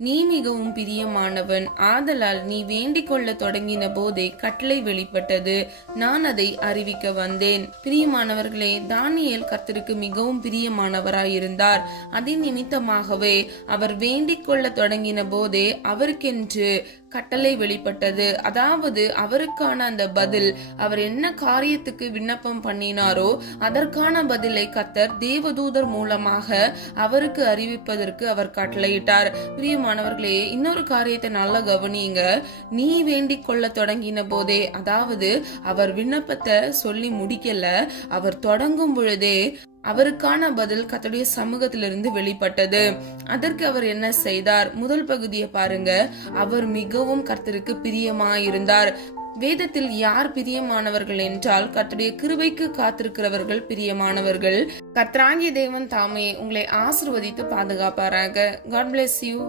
நீ மிகவும் பிரியமானவன், ஆதலால் நீ வேண்டிக் கொள்ள தொடங்கின போதே கட்டளை வெளிப்பட்டது, நான் அதை அறிவிக்க வந்தேன். பிரியமானவர்களே, தானியேல் கர்த்தருக்கு மிகவும் பிரியமானவராயிருந்தார். அதன் நிமித்தமாகவே அவர் வேண்டிக் கொள்ள தொடங்கின போதே அவருக்கென்று கட்டளை வெளிப்பட்டது. அதாவது அவருக்கான அந்த பதில், அவர் என்ன காரியத்துக்கு விண்ணப்பம் பண்ணினாரோ அதற்கான பதிலை கர்த்தர் தேவதூதர் மூலமாக அவருக்கு அறிவிப்பதற்கு அவர் கட்டளையிட்டார். பிரியமானவர்களே, இன்னொரு காரியத்தை நல்லா கவனிங்க. நீ வேண்டிக் கொள்ள தொடங்கின போதே, அதாவது அவர் விண்ணப்பத்தை சொல்லி முடிக்கல, அவர் தொடங்கும் பொழுதே அவருக்கான பதில் கர்த்தருடைய சமூகத்திலிருந்து வெளிப்பட்டது. அதற்கு அவர் என்ன செய்தார்? முதல் பகுதியை பாருங்க. அவர் மிகவும் கர்த்தருக்கு பிரியமாயிருந்தார். வேதத்தில் யார் பிரியமானவர்கள் என்றால், கர்த்தருடைய கிருபைக்கு காத்திருக்கிறவர்கள் பிரியமானவர்கள். கர்த்தராகிய தேவன் தாமே உங்களை ஆசீர்வதித்து பாதுகாப்பாராக. God bless you.